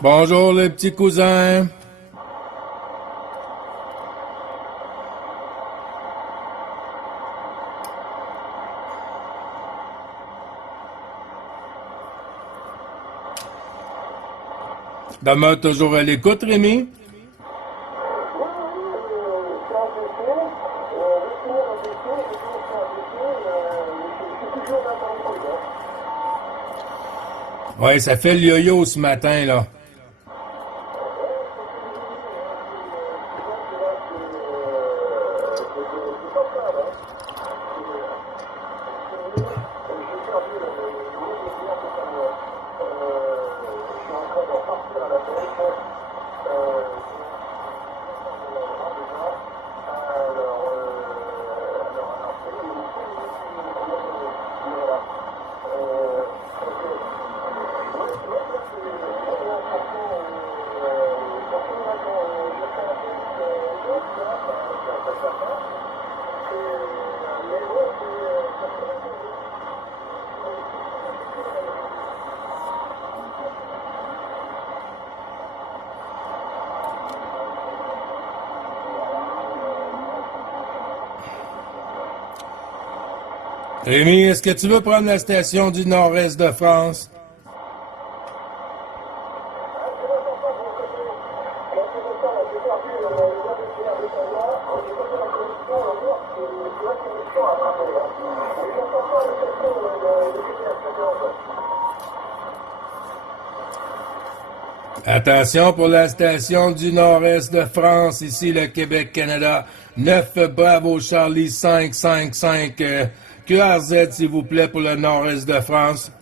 Bonjour les petits cousins. Demeure toujours à l'écoute, Rémi. Ouais, ça fait le yo-yo ce matin, là. Rémi, est-ce que tu veux prendre la station du nord-est de France? Attention pour la station du nord-est de France, ici le Québec-Canada. 9 Bravo Charlie 555 QRZ, s'il vous plaît, pour le nord-est de France.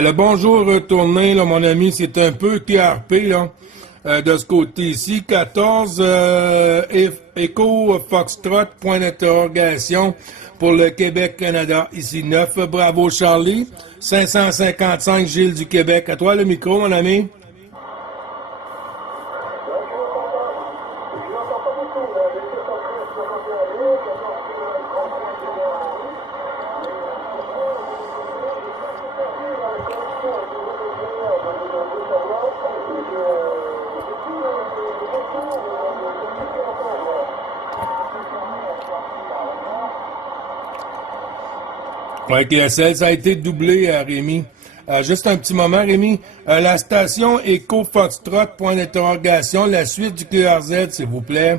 Le bonjour retourné, là, mon ami, c'est un peu TRP, là, de ce côté-ci. 14 Echo Foxtrot, point d'interrogation pour le Québec-Canada. Ici 9 Bravo Charlie, 555 Gilles du Québec. À toi le micro, mon ami. Ouais, QSL, ça a été doublé, Rémi. Juste un petit moment, Rémi. La station Echo Foxtrot, point d'interrogation. La suite du QRZ, s'il vous plaît.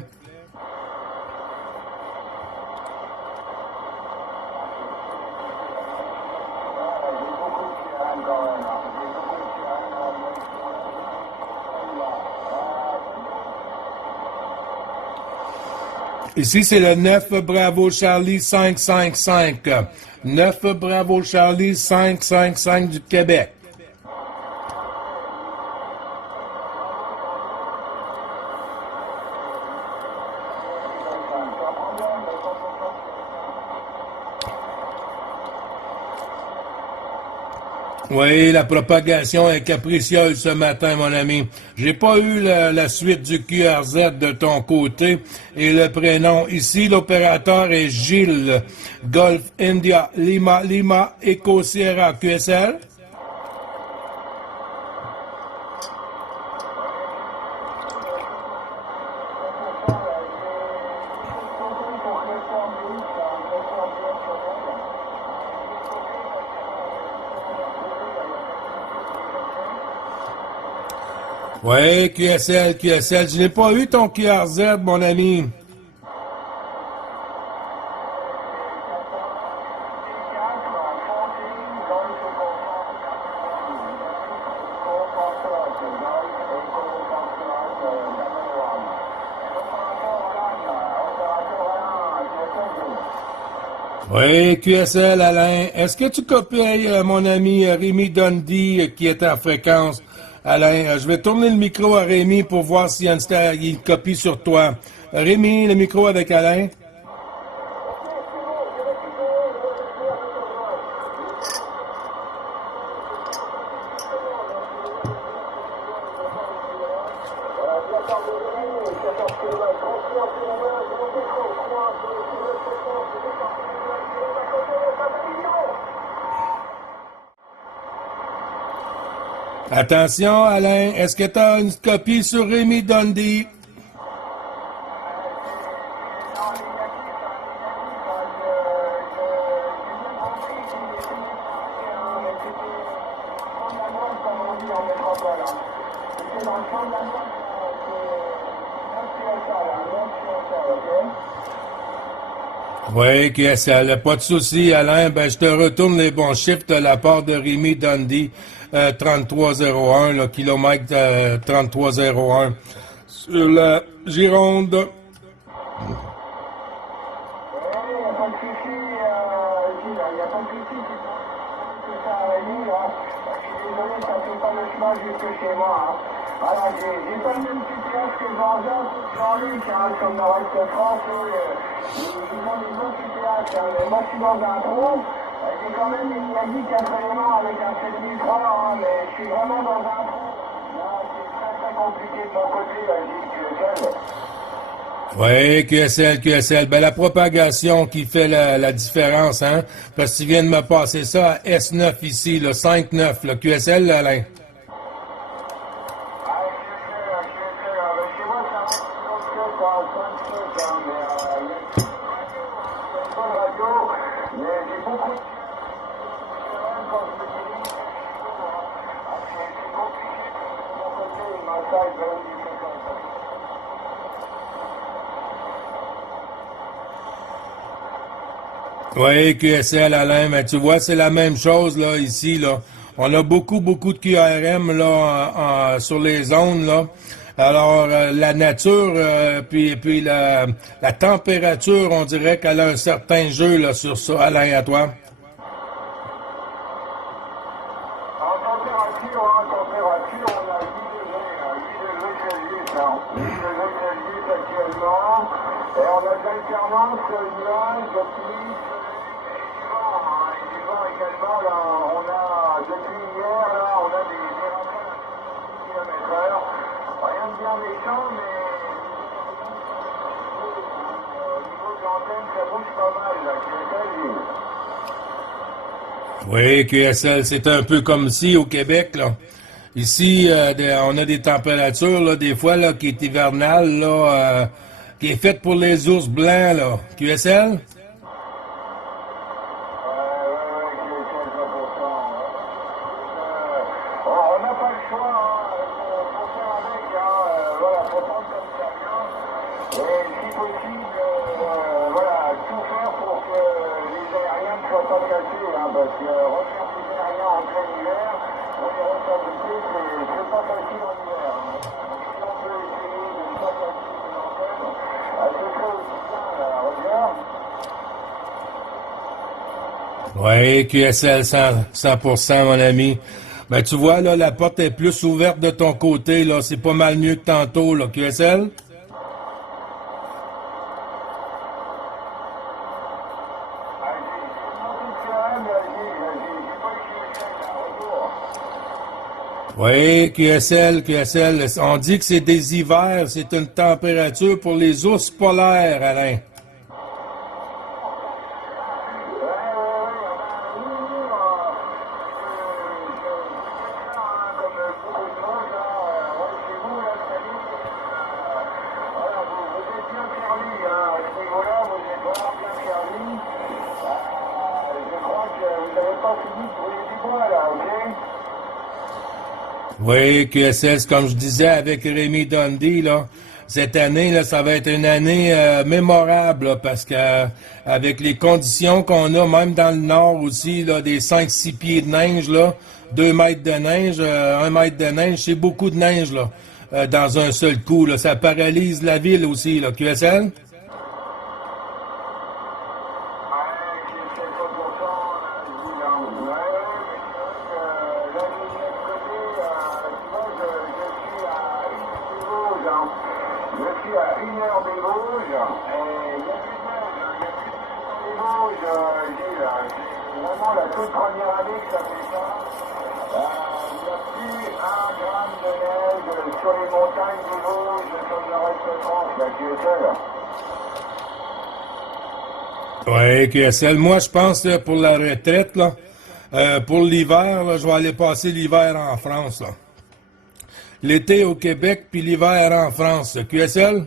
Ici, c'est le 9 Bravo Charlie 555. 9 Bravo Charlie 555 du Québec. Oui, la propagation est capricieuse ce matin, mon ami. J'ai pas eu la suite du QRZ de ton côté et le prénom. Ici, l'opérateur est Gilles. Golf India Lima Lima Eco Sierra QSL. Oui, QSL, QSL. Je n'ai pas eu ton QRZ, mon ami. Oui, QSL, Alain. Est-ce que tu copies mon ami Rémi Dundee qui est en fréquence? Alain, je vais tourner le micro à Rémi pour voir s'il y a une copie sur toi. Rémi, le micro avec Alain. Attention, Alain, est-ce que tu as une copie sur Rémi Dundee? Oui, QSL, pas de souci, Alain. Ben, je te retourne les bons chiffres de la part de Rémi Dundee, 3301, le kilomètre 3301 sur la Gironde. Jusque chez moi. Voilà, j'ai pas le même QTH que Jean-Luc, comme dans Reste France. Ils ont des bons QTH, mais moi je suis dans un trou. J'ai quand même une Yagic actuellement avec un 7003, mais je suis vraiment dans un trou. Là, c'est très compliqué de mon côté, la Yagic. Oui, QSL. Ben, la propagation qui fait la différence, hein? Parce que tu viens de me passer ça à S9 ici, le 5-9, le QSL, Alain. Oui, QSL, Alain, mais tu vois, c'est la même chose, là, ici, là. On a beaucoup de QRM, là, sur les zones, là. Alors, la nature, puis la température, on dirait qu'elle a un certain jeu, là, sur ça, Alain, à toi. Oui, QSL, c'est un peu comme ici au Québec, là. Ici, on a des températures, là, des fois, là, qui est hivernale, là, qui est faite pour les ours blancs, là. QSL? Oui, QSL 100%, mon ami. Ben, tu vois, là, la porte est plus ouverte de ton côté, là. C'est pas mal mieux que tantôt, là, QSL? Oui, QSL. On dit que c'est des hivers, c'est une température pour les ours polaires, Alain. Oui, QSL, comme je disais avec Rémi Dundee, là, cette année, là, ça va être une année mémorable, là, parce que avec les conditions qu'on a, même dans le nord aussi, là, des 5-6 pieds de neige, là, 2 mètres de neige, 1 mètre de neige, c'est beaucoup de neige, là, dans un seul coup, là. Ça paralyse la ville aussi, là, QSL? Je suis à 1 heure des Vosges, et il y a du neige, Gilles. C'est vraiment la toute première année que ça fait ça. Il n'y a plus 1 gramme de neige sur les montagnes des Vosges, comme le reste de France, là, qui est seul. Oui, QSL. Moi, je pense pour la retraite, là, pour l'hiver, là, je vais aller passer l'hiver en France. Là. L'été au Québec, puis l'hiver en France. QSL?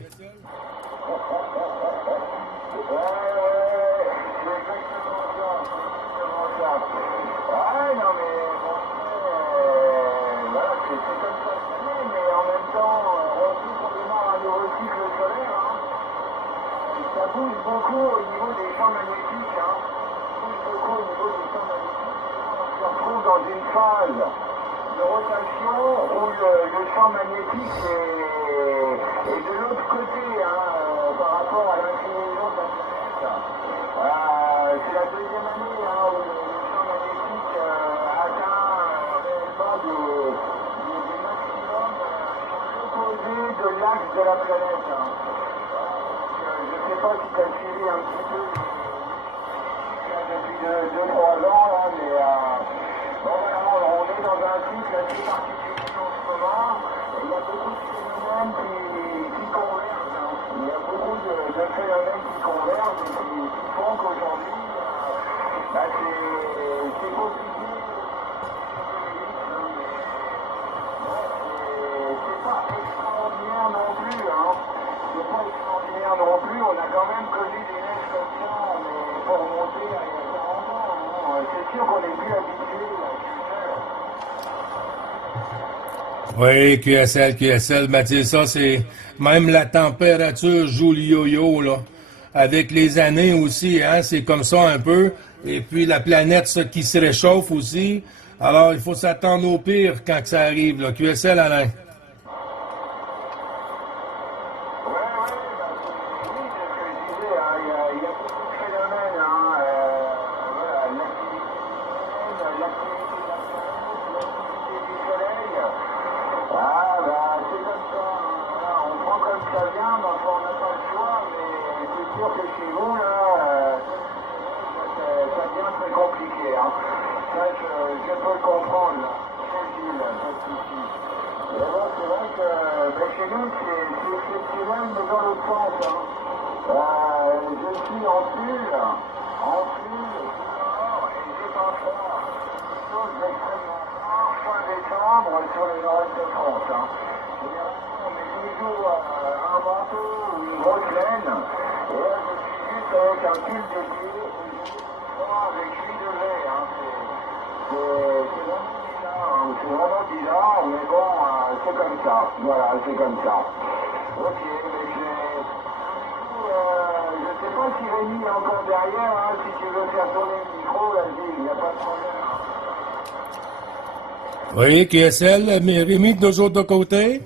De rotation où le champ magnétique est de l'autre côté par rapport à l'inclinaison de la planète. C'est la deuxième année où le champ magnétique atteint réellement des maximums opposés de l'axe de la planète. Je ne sais pas si tu as suivi un petit peu depuis 2-3 ans, là, mais bon, voilà, on est dans un cycle assez particulier en ce moment. Il y a beaucoup de phénomènes qui convergent. Il y a beaucoup de phénomènes qui convergent et qui font qu'aujourd'hui, c'est possible. C'est pas extraordinaire non plus. C'est pas extraordinaire non plus. On a quand même connu des neiges comme ça, mais pour remonter à il y a 40 ans. C'est sûr qu'on est plus habitué. Oui, QSL, Mathieu, ça, c'est même la température joue le yo-yo, là. Avec les années aussi, hein, c'est comme ça un peu. Et puis la planète, ça, qui se réchauffe aussi. Alors, il faut s'attendre au pire quand que ça arrive, là. QSL, Alain. Sur le nord-est de France. On met toujours un manteau ou une grosse laine. Et là, je suis juste avec un pull de pied avec 8 degrés. C'est vraiment bizarre, mais bon, c'est comme ça. Voilà, c'est comme ça. Ok, mais je ne sais pas si Rémi est encore derrière. Si tu veux faire tourner le micro, vas-y, il n'y a pas de problème. Oui, QSL, mais Rémi de nos autres côtés.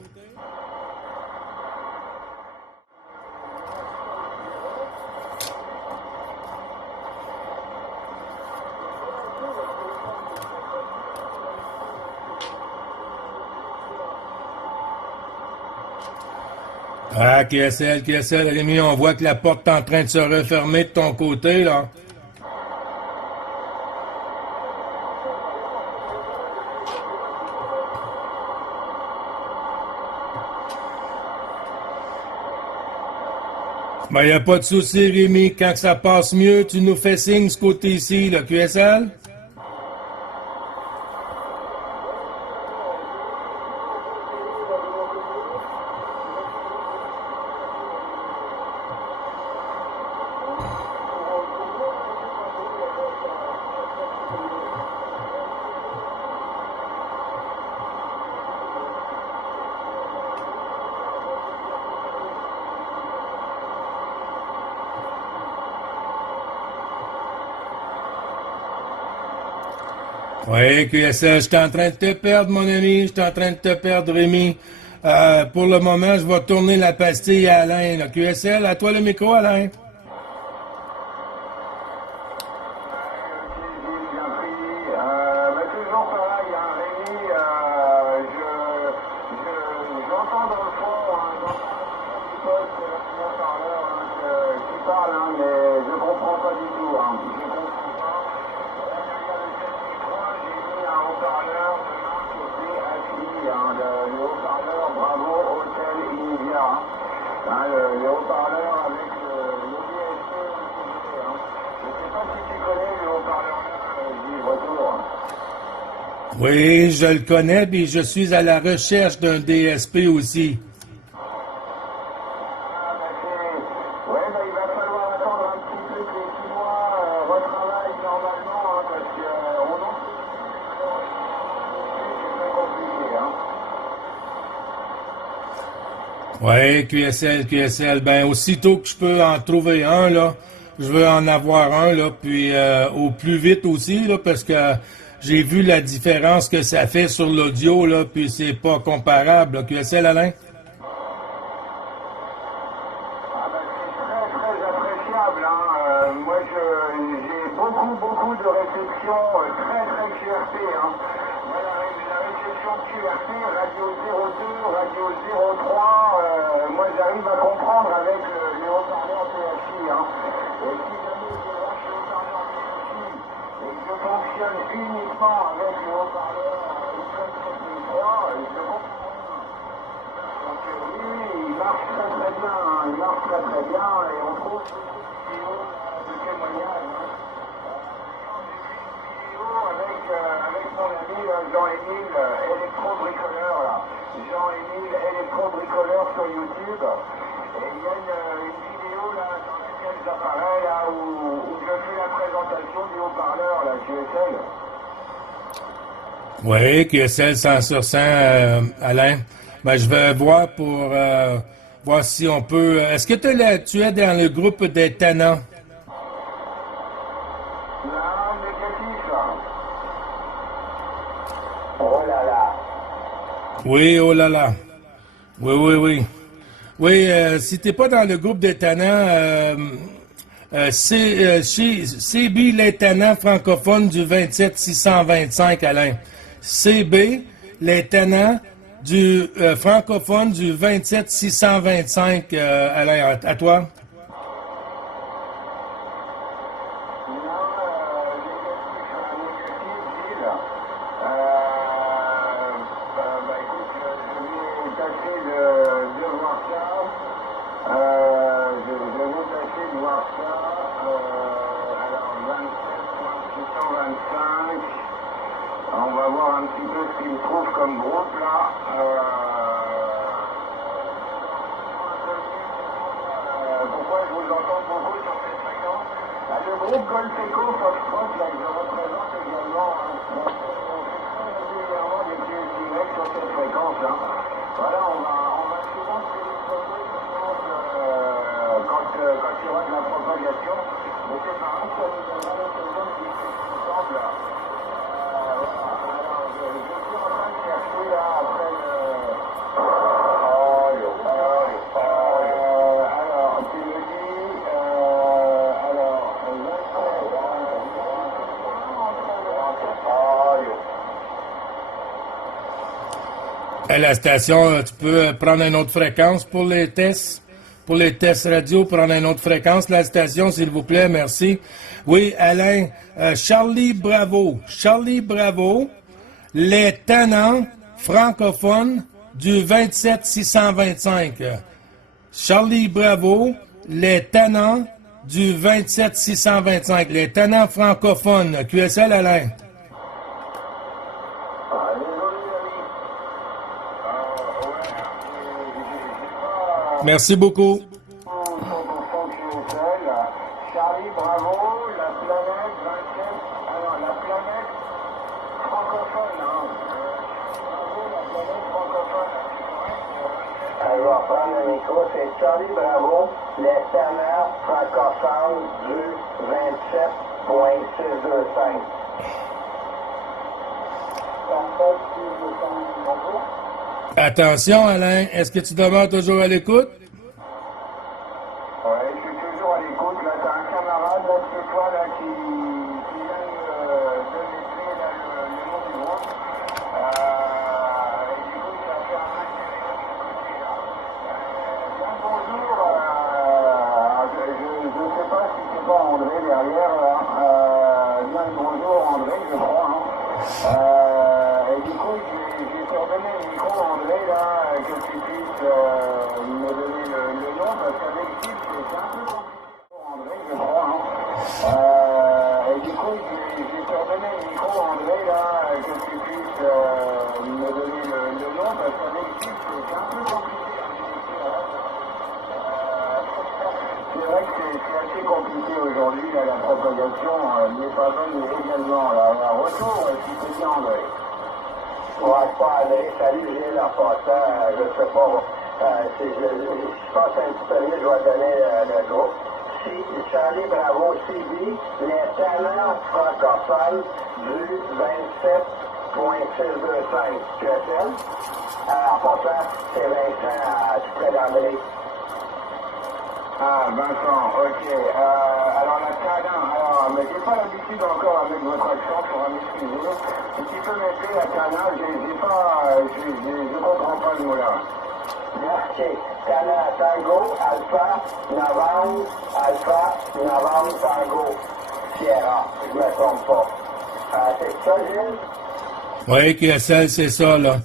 Ah, QSL, Rémi, on voit que la porte est en train de se refermer de ton côté, là. Ben, y a pas de souci, Rémi. Quand ça passe mieux, tu nous fais signe ce côté-ci, là, QSL? Oui, QSL, je suis en train de te perdre, mon ami. Je suis en train de te perdre, Rémi. Pour le moment, je vais tourner la pastille à Alain. Là. QSL, à toi le micro, Alain. Toujours pareil, Rémi, j'entends dans le fond, parle, hein, mais je comprends pas du tout. Hein. Je comprends pas. Là, je regarde le micro, j'ai mis un haut-parleur de marque BHI, hein, le haut-parleur Bravo Hotel India. Hein, le haut-parleur avec le DSP. Hein. Je sais pas si tu connais le haut-parleur du retour. Oui, je le connais, puis je suis à la recherche d'un DSP aussi. Ouais, bah, il va falloir attendre un petit peu que les 6 mois retravaillent normalement, hein, parce qu'on en c'est très compliqué. Hein. Oui, QSL. Ben, aussitôt que je peux en trouver un, là, je veux en avoir un, là, puis au plus vite aussi, là, parce que j'ai vu la différence que ça fait sur l'audio, là, puis c'est pas comparable, là. QSL, Alain? Ah bah, c'est très très appréciable. Hein. Moi j'ai beaucoup de réflexions très QRP. Hein. Moi, la réflexion QRP, radio 02, radio 03, moi j'arrive à comprendre avec les haut-parleurs PHI. Hein. Et si jamais je lâche les haut-parleurs PHI et que je fonctionne uniquement avec les haut-parleurs XM 7003, je comprends. Donc oui, il marche très bien, hein. Il marche très bien et on trouve des vidéos de témoignages. Hein. J'ai vu une vidéo avec mon ami Jean-Émile Électro-Bricoleur, là. Jean-Émile Électro-Bricoleur sur YouTube. Et il y a une vidéo là dans laquelle j'apparais là où je fais la présentation du haut-parleur, là, QSL. Oui, QSL 100 sur 100, Alain. Ben, je vais voir pour voir si on peut. Est-ce que tu es dans le groupe des tannants? Là, négatif, là. Oh là là. Oui, oh là là. Oui. Oui, si t'es pas dans le groupe des tannants, c'est CB les tannants francophones du 27625, Alain. CB les tannants du francophone du 27625, Alain, à toi. On va voir un petit peu ce qu'il trouve comme groupe là. Pourquoi je vous entends beaucoup sur cette fréquence? Le groupe Golfeco Foxtrot, là, je représente également. On fait très régulièrement des pièces directes sur cette fréquence. Hein. Voilà, on va souvent se téléphoner quand il y aura de la propagation. Mais c'est pareil, ça nous donnera l'occasion de discuter ensemble. À la station, tu peux prendre une autre fréquence pour les tests? Pour les tests radio, prendre une autre fréquence, la station, s'il vous plaît, merci. Oui, Alain, Charlie Bravo, les tannants francophones du 27625. Charlie Bravo, les tannants du 27625, les tannants francophones. QSL, Alain. Merci beaucoup. Charlie Bravo, la planète 27, alors la planète francophone, hein. Bravo, la planète francophone. Alors, prendre le micro, c'est Charlie Bravo, les tannants francophones du 27.625. Bonjour. Attention, Alain, est-ce que tu demeures toujours à l'écoute? Oui, je suis toujours à l'écoute. Là, t'as un camarade, là, c'est toi, là, qui vient de m'écrire, là, le nom du groupe. Et du coup, ça fait un match avec l'autre côté, là. Bien, bonjour. Je pas André derrière, là. Bien le bonjour André, je crois. Et du coup, j'ai coordonné le micro André, là, que tu puisses me donner le nom, parce qu'avec qui c'est un peu compliqué. André, je crois. Et du coup, j'ai coordonné le micro André, là, que tu puisses me donner le nom, parce qu'avec qui c'est un peu compliqué. C'est vrai que c'est assez compliqué aujourd'hui, là, la propagation n'est pas bonne également. Là. Retour, si c'est bien André. Ouais, pas André, salut Gilles, en passant, je sais pas, je passe un petit peu mieux, je vais donner le groupe. Charlie Bravo CD, les talents francophones du 27.625. Tu appelles? En passant, c'est Vincent, tu près d'André. Ah, Vincent, ok. Alors la talent, mais j'ai pas l'habitude encore avec votre accent pour m'excuser. Si tu peux m'appeler la talent, je comprends pas le mot là. Merci. Talent, Tango, Alpha, Novembre, Tango, Sierra. Je me trompe pas. C'est ça, Gilles? Oui, QSL, c'est ça, là.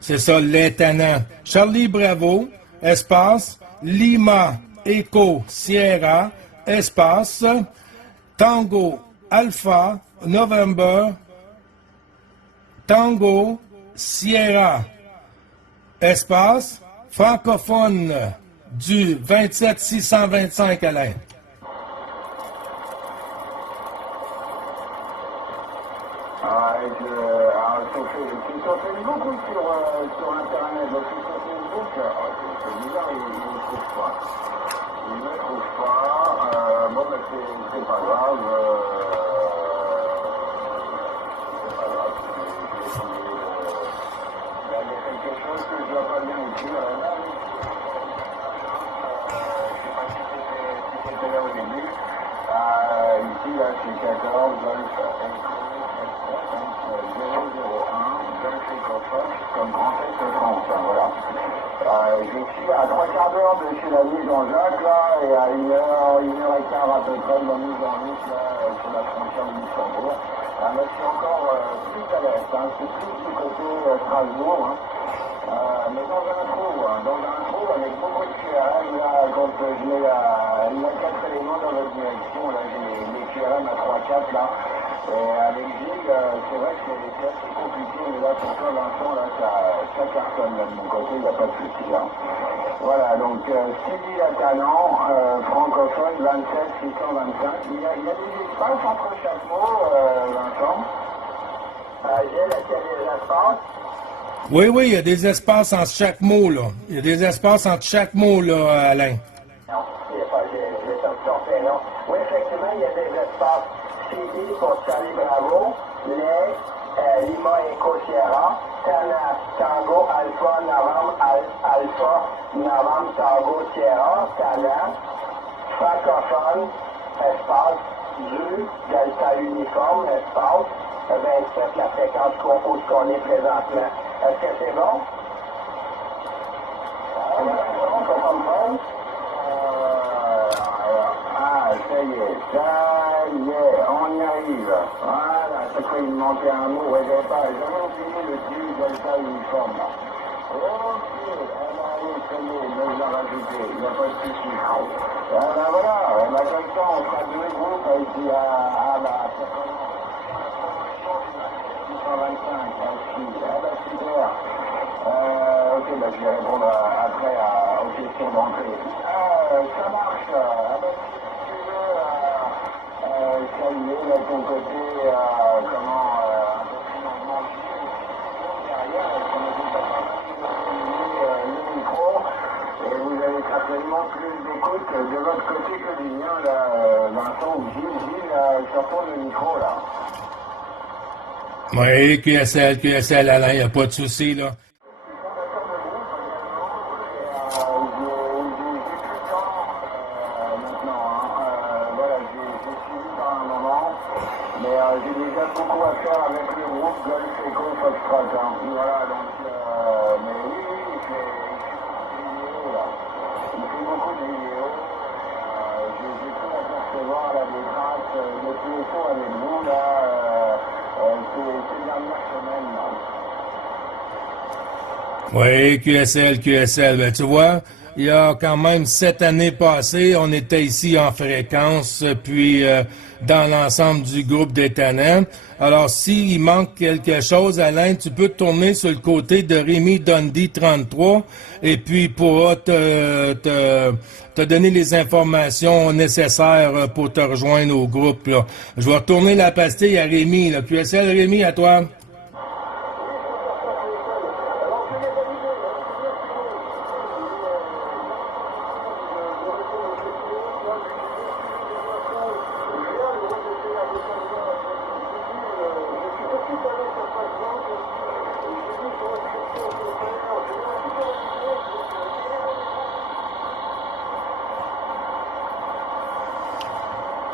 C'est ça, l'étonnant. Charlie Bravo, espace, Lima, Echo, Sierra, espace, Tango, Alpha, November, Tango, Sierra, espace, francophone du 27625, Alain. Tu t'appelles beaucoup sur Internet, donc sur Facebook, c'est bizarre, il ne me trouve pas. Il ne me trouve pas. Bon, ben c'est pas grave. C'est pas grave. Il y a quelque chose que je ne vois pas bien ici. Je ne sais pas si c'était là au début. Ici, là, c'est 14, comme grand tête de France, voilà. Je suis à 3/4 d'heure de chez l'ami Jean-Jacques, là, et à 1h15 à peu près de la mise en route, là, sur la frontière de Luxembourg. Mais je suis encore plus à l'est, hein, c'est plus du côté Strasbourg, hein. Mais dans un trou avec beaucoup de QRM, là, quand je mets il y a 4 éléments dans votre direction, là, j'ai les QRM à 3-4, là. Et avec Gilles, c'est vrai que c'est assez compliqué, mais là, pour toi, Vincent, là, ça cartonne, là, de mon côté, il n'y a pas de souci, là. Voilà, donc, Sylvie Lacanan, francophone, 27 625. Il y a des espaces entre chaque mot, Vincent. Gilles, est-ce qu'il y a des espaces? Oui, il y a des espaces entre chaque mot, là. Il y a des espaces entre chaque mot, là, Alain. Non, il n'y a pas de non. Oui, effectivement, il y a des espaces. CD pour Charlie Bravo, les Lima Echo Sierra, Tango Alpha Novembre Tango Sierra, Tana, francophone, espace, du Delta Uniforme, espace, 27 la fréquence où qu'on est présentement. Est-ce que c'est bon? On peut comprendre? Ça y est, on y arrive. Voilà, ça fait il manquait un mot. Ouais, j'avais oublié le du Delta Uniforme. Ok, c'est bon, mais je l'ai rajouté, il n'y a pas de souci. Voilà, comme ça, on fera deux groupes ici à la 625, super. Ok, je vais répondre après aux questions d'entrée. Ça marche. Si tu veux saluer de ton côté, comment, un peu finalement, derrière, parce qu'on a déjà pas mal le micro, et vous avez certainement plus d'écoute de votre côté que du mien, là, Vincent ou Gilles, surtout le micro, là. Oui, QSL, Alain, il n'y a pas de souci, là. J'ai déjà beaucoup à faire avec le groupe Golf Eco Foxtrot. Voilà, donc, mais oui, il fait beaucoup de vidéos. J'ai pu apercevoir la suis au chaud avec vous, là, ces dernières semaines, là. Oui, QSL. Ben, tu vois, il y a quand même 7 années passées, on était ici en fréquence, puis dans l'ensemble du groupe des Tannen. Alors, s'il manque quelque chose, Alain, tu peux te tourner sur le côté de Rémi Dundee 33 et puis il pourra te donner les informations nécessaires pour te rejoindre au groupe. Là. Je vais retourner la pastille à Rémi. Là. QSL, Rémi, à toi.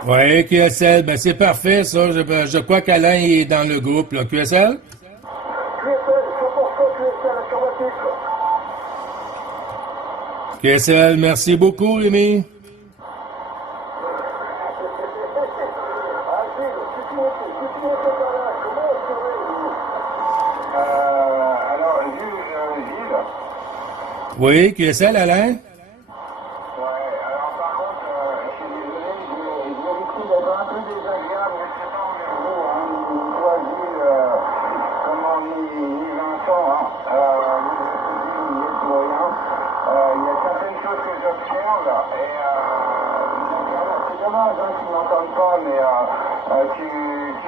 Oui, QSL, ben c'est parfait, ça. Je crois qu'Alain est dans le groupe, là. QSL? QSL, merci beaucoup, Rémi. Alors, Gilles. Oui, QSL, Alain? Ouais, alors par contre, je suis désolé, je risque d'être un peu désagréable, mais c'est pas envers vous, hein, ni toi, Gilles, comment, ni Vincent, hein, ni pour rien. Il y a certaines choses que j'observe, et c'est dommage hein, qu'ils n'entendent pas, mais tu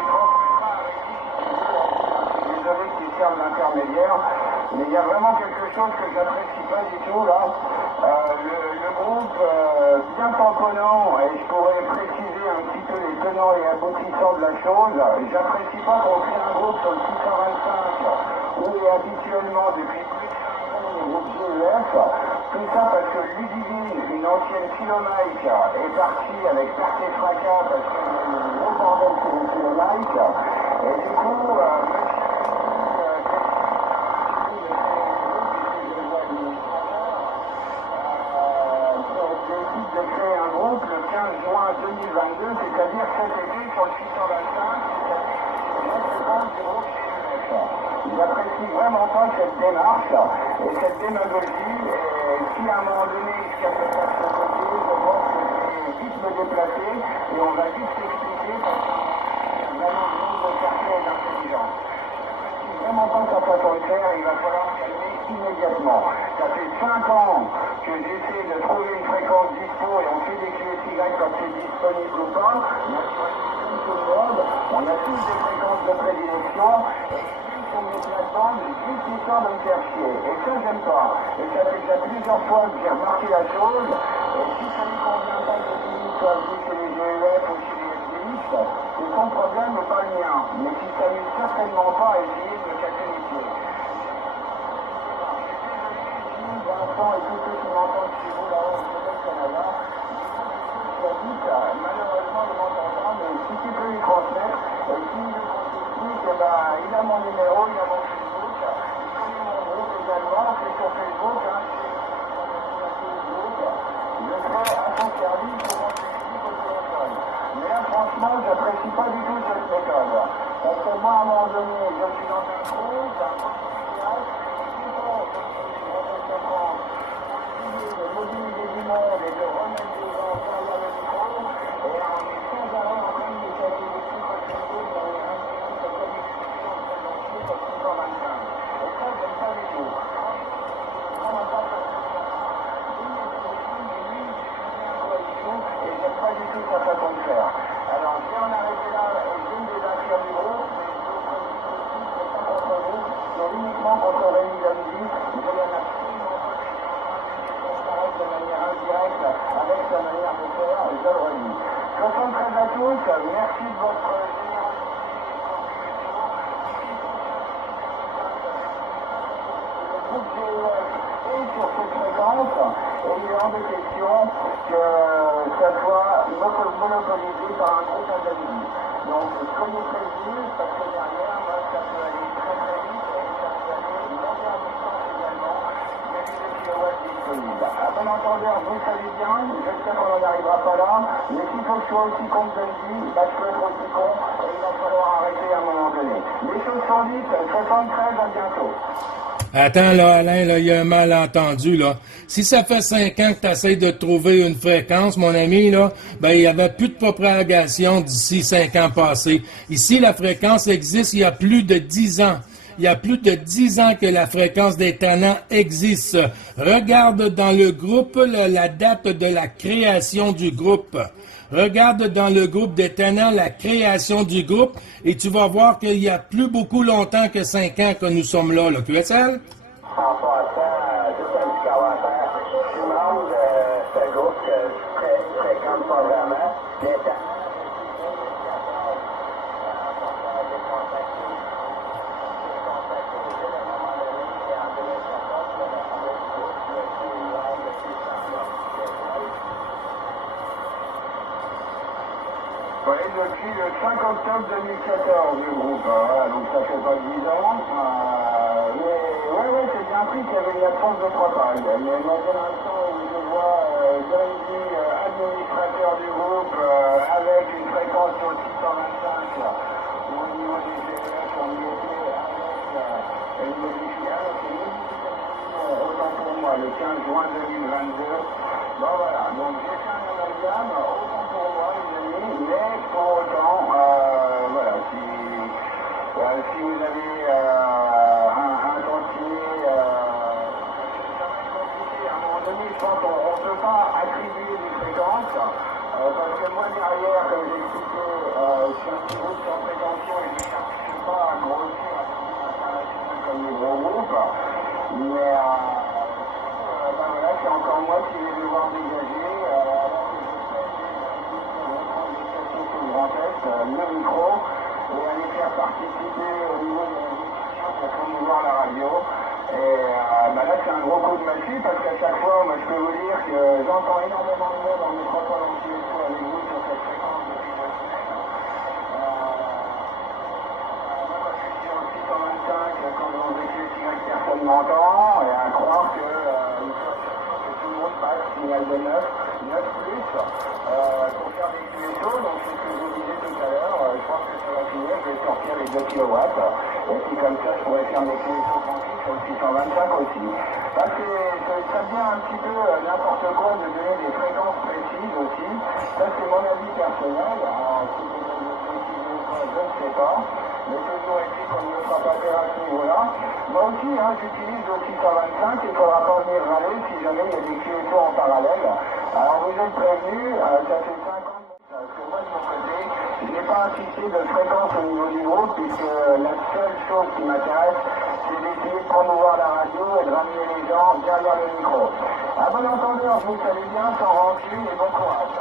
transmets pas à Rémi, je suis désolé qu'ils servent d'intermédiaire, mais il y a vraiment quelque chose que j'apprécie pas du tout, là. Le groupe, bien tamponnant, et je pourrais préciser un petit peu les tenants et aboutissants de la chose, j'apprécie pas qu'on crée un groupe sur le 625, où est habituellement depuis plus de 5 ans le groupe GEF, tout ça parce que Ludivine, une ancienne Philomike, est partie avec perte et fracas parce qu'il y a eu un gros bordel sur les Philomike, et du coup, de créer un groupe le 15 juin 2022, c'est-à-dire cet été sur le 625, c'est-à-dire du groupe GEF. J'apprécie vraiment pas cette démarche et cette démagogie, et si à un moment donné il se casse pas de ce côté, je pense que je vais vite me déplacer et on va vite s'expliquer parce qu'il y a vraiment de nombreux quartiers d'intelligence. Vraiment pas sa façon de faire, il va falloir calmer immédiatement. Ça fait 5 ans que j'essaie de trouver une fréquence dispo et on fait des QSY quand c'est disponible ou pas. On a tous des fréquences de prédilection et sur mes plateformes, juste histoire de me faire chier. Et ça, j'aime pas. Et ça fait déjà plusieurs fois que j'ai remarqué la chose. Et si ça ne convient pas que Philippe soit venu chez les GEF ou chez les FDX, c'est son problème et pas le mien. Mais qui s'amuse certainement pas à essayer de me casser les pieds. Vincent et tous ceux qui m'entendent chez vous là-haut au Québec-Canada, malheureusement, ils m'entendent pas, mais si tu peux lui transmettre, et s'il veut qu'on s'explique, eh ben, il a mon numéro, il a mon Facebook, il connaît mon groupe également, c'est sur Facebook, hein, je serai à son service pour qu'on s'explique au téléphone. Mais là, franchement, j'apprécie pas du tout cette méthode. Parce que moi, à un moment donné, je suis dans un groupe, d'un de mobiliser du monde et de remettre des gens derrière le micro, et on est sans arrêt en train de casser des trucs au cerveau dans les réunions de communication présentées sur 625. Et ça, j'aime pas du tout. Vraiment pas parce que ça et j'aime pas du tout sa façon de faire. Alors, je vais en arrêter là, une des actions du groupe, mais je vous précise aussi, c'est pas contre vous, c'est uniquement contre Rémi Dundee. Je vais en absolument pas de manière indirecte avec sa manière de faire, et je le redis. 73 à tous, merci de votre générosité. Le groupe GEF est sur cette fréquence et il est hors de question que ça soit monopolisé par un groupe individu. Donc soyez prévenus parce que derrière, moi, ça peut aller très très vite et ça peut aller monter en distance également. Il y a des kilowatts disponibles. bon entendeur, vous le savez bien, j'espère qu'on n'en arrivera pas là, mais s'il faut que je sois aussi con que je le dis, bah, je peux être aussi con, et il va falloir arrêter à un moment donné. Les choses sont dites, 73, à bientôt. Attends, là, Alain, là, il y a un malentendu, là. Si ça fait 5 ans que tu essaies de trouver une fréquence, mon ami, là, ben, il n'y avait plus de propagation d'ici 5 ans passés. Ici, la fréquence existe il y a plus de 10 ans. Il y a plus de 10 ans que la fréquence des tannants existe. Regarde dans le groupe la date de la création du groupe. Regarde dans le groupe des tannants la création du groupe et tu vas voir qu'il y a plus beaucoup longtemps que 5 ans que nous sommes là, QSL. En passant, juste un petit commentaire. Je suis membre de ce groupe que je fréquente pas vraiment. Mais oui, depuis le 5 octobre 2014, le groupe. Voilà, donc ça fait pas 10 ans. Mais ouais, c'est bien pris qu'il y avait une absence de propage. Mais maintenant, l'instant où je vois Gandhi, administrateur du groupe, avec une fréquence sur le 625, au niveau des GS, on y était avec une modification, autant pour moi, le 15 juin 2022. Bon voilà, donc j'ai fait un amalgame, autant pour moi, les amis, mais pour autant, voilà, si vous avez un dentier, ça va être compliqué. À un moment donné, je pense qu'on ne peut pas attribuer des fréquences, parce que moi derrière, comme j'ai expliqué, je suis un petit groupe sans prétention et je ne cherche pas à grossir à devenir international comme les gros groupes, mais ben voilà, c'est encore moi qui vais devoir dégager, alors que je fais des stations sur le Grand Est, le micro, et à les faire participer au niveau de la discussion pour promouvoir la radio. Et ben là, c'est un gros coup de massue parce qu'à chaque fois, moi, je peux vous dire que j'entends énormément de monde en métropole entier avec vous sur cette fréquence depuis 2 semaines. Moi, je suis sur le 625 quand on écrit que personne m'entend, et à croire que tout le monde passe signal de 9 plus, pour faire des QSO, donc c'est ce que je vous disais tout à l'heure, je pense que ça va finir, je vais sortir les 2 kW, et puis comme ça je pourrais faire des QSO tranquilles sur le 625 aussi. Là ça devient un petit peu n'importe quoi de donner des fréquences précises aussi, ça c'est mon avis personnel, alors si vous avez précisé ou pas, je ne sais pas, mais toujours est-il qu'on ne sera pas faire à ce niveau-là. Moi aussi, j'utilise le 625 et il ne faudra pas venir râler si jamais il y a des QSO en parallèle. Alors vous êtes prévenus, ça fait 5 ans que moi de mon côté, je n'ai pas insisté de fréquence au niveau du groupe puisque la seule chose qui m'intéresse, c'est d'essayer de promouvoir la radio et de ramener les gens derrière le micro. À bon entendeur, vous le savez bien, sans rancune et bon courage.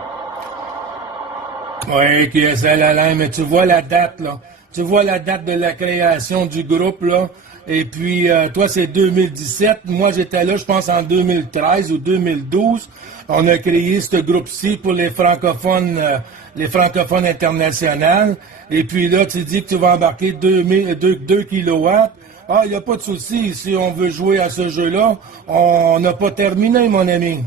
Oui, QSL Alain, mais tu vois la date, là. Tu vois la date de la création du groupe, là. Et puis, toi, c'est 2017. Moi, j'étais là, je pense, en 2013 ou 2012. On a créé ce groupe-ci pour les francophones internationaux. Et puis là, tu dis que tu vas embarquer 2 kilowatts. Ah, il n'y a pas de souci. Si on veut jouer à ce jeu-là, on n'a pas terminé, mon ami.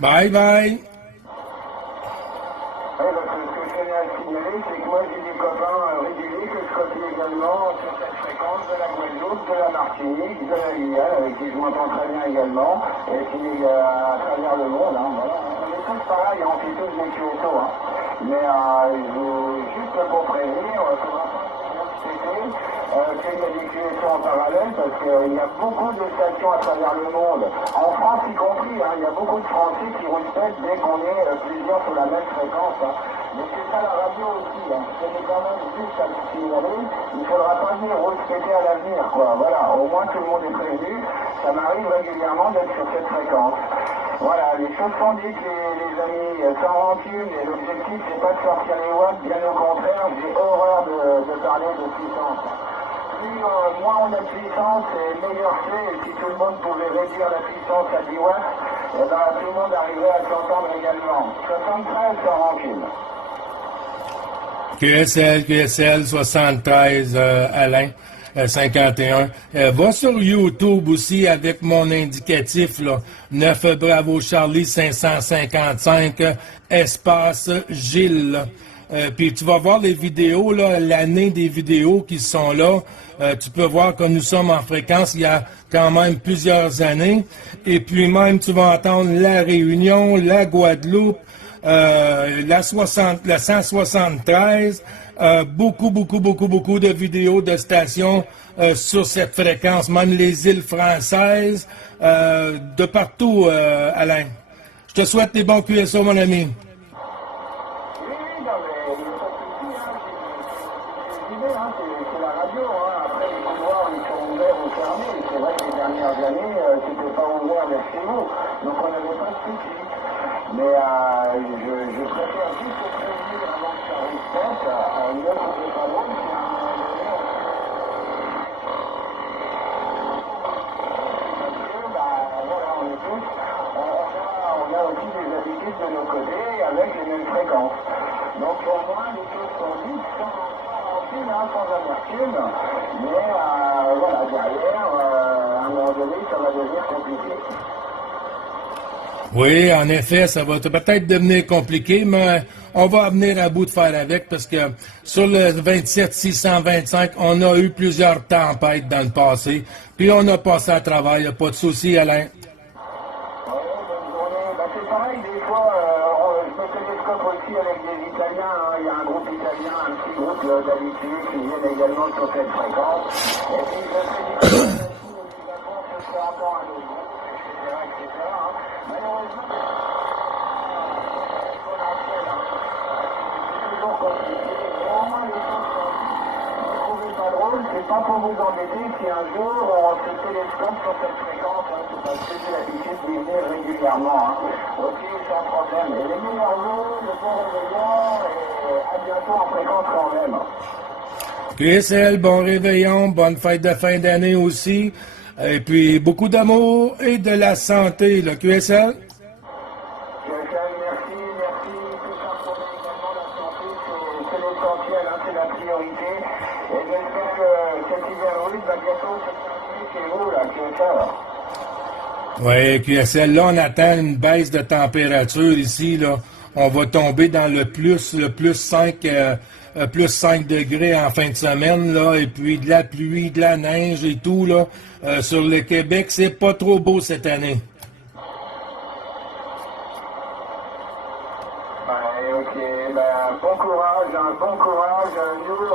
Bye bye. Oui, parce que ce que je tenais à signaler, c'est que moi j'ai des copains réguliers que je copie également sur cette fréquence de la Guadeloupe, de la Martinique, de la Guyane, avec qui je m'entends très bien également, et qui à travers le monde, voilà. On est tous pareils, on fait tous des QSO, mais juste pour prévenir, il faudra pas qu'il y a des QSO en parallèle parce qu'il y a beaucoup de stations à travers le monde, en France y compris, il y a beaucoup de Français qui respectent dès qu'on est plusieurs sur la même fréquence. Mais c'est ça la radio aussi, c'est quand même juste à vous signaler, il ne faudra pas venir respecter à l'avenir, quoi. Voilà, au moins tout le monde est prévu, ça m'arrive régulièrement d'être sur cette fréquence. Voilà, les choses sont dites, les amis, sans rancune, et l'objectif, c'est pas de sortir les watts, bien au contraire, j'ai horreur de parler de puissance. Plus, moins on a de puissance, et meilleur c'est, et si tout le monde pouvait réduire la puissance à 10 watts, eh ben, tout le monde arriverait à s'entendre également. 73 sans rancune. QSL 73, Alain, 51. Va sur YouTube aussi avec mon indicatif, là, 9 Bravo Charlie 555, espace Gilles. Puis tu vas voir les vidéos, là, l'année des vidéos qui sont là. Tu peux voir que nous sommes en fréquence il y a quand même plusieurs années. Et puis même, tu vas entendre la Réunion, la Guadeloupe, la 173, beaucoup de vidéos de stations sur cette fréquence, même les îles françaises, de partout, Alain. Je te souhaite des bons QSO, mon ami. C'est la radio, après les couloirs ils sont ouverts ou fermés, c'est vrai que les dernières années c'était pas ouvert vers chez vous, donc on n'avait pas de soucis. Mais je préfère juste te prévenir avant que ça respecte, ne trouvez pas drôle si à un moment donné voilà, on est tous, on a aussi des habitudes de nos côtés avec les mêmes fréquences. Donc pour moi les choses sont dites sans amertume, mais voilà, derrière, à un moment donné, ça va devenir compliqué. Oui, en effet, ça va peut-être devenir compliqué, mais on va venir à bout de faire avec parce que sur le 27-625, on a eu plusieurs tempêtes dans le passé, puis on a passé à travers, il n'y a pas de souci, Alain. C'est pareil, des fois, je me télescope aussi avec des Italiens, il y a un groupe italien, un petit groupe d'habitude qui viennent également sur cette fréquence, et puis je fais des réponses, je fais encore un autre groupe, etc. Malheureusement, c'est toujours compliqué, mais au moins les choses sont dites. Ne trouvez pas drôle, c'est pas pour vous embêter si un jour on se télescope sur cette fréquence, c'est parce que j'ai l'habitude d'y venir régulièrement. Ok, sans problème. Et les meilleurs jours, le bon réveillon, et à bientôt en fréquence quand même. QSL, bon réveillon, bonne fête de fin d'année aussi, et puis beaucoup d'amour et de la santé, le QSL. QSL, merci. Tout ça pour également la santé, c'est l'essentiel, c'est la priorité. Et j'espère que cet hiver rude va bientôt se terminer chez vous, là, QSL. Oui, QSL, là, on attend une baisse de température ici, là. On va tomber dans le plus 5 degrés en fin de semaine, là, et puis de la pluie, de la neige et tout, là. Sur le Québec, c'est pas trop beau cette année. Ok, bon courage. Nous,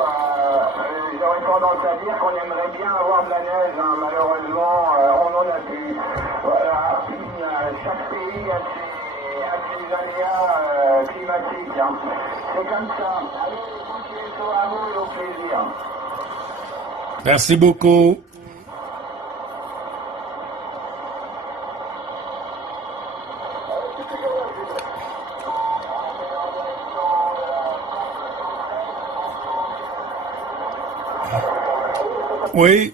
j'aurais tendance à dire qu'on aimerait bien avoir de la neige, malheureusement, on en a plus. Voilà, chaque pays a ses aléas climatiques. C'est comme ça. Allez, continuez à vous et au plaisir. Merci beaucoup. Oui.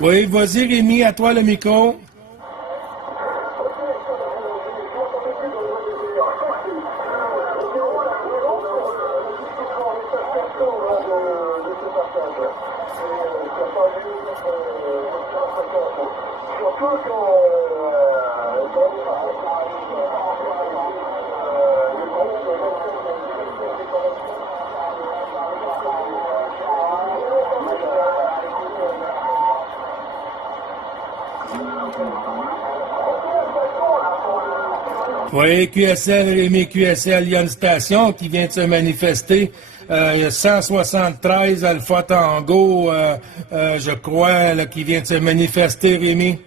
Oui, vas-y Rémi, à toi le micro. Oui, QSL, Rémi QSL, il y a une station qui vient de se manifester. 173 Alpha Tango, je crois, là, qui vient de se manifester, Rémi.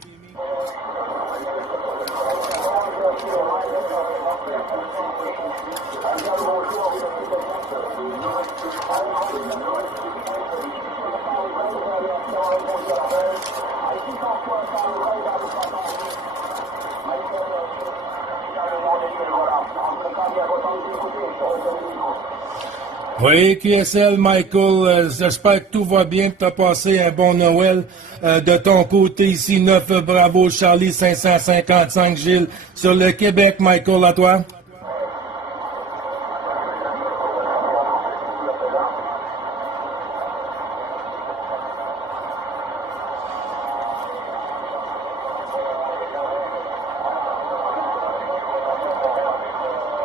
Oui, QSL, Michael, j'espère que tout va bien, que tu as passé un bon Noël. De ton côté, ici, 9 Bravo, Charlie 555, Gilles, sur le Québec, Michael, à toi.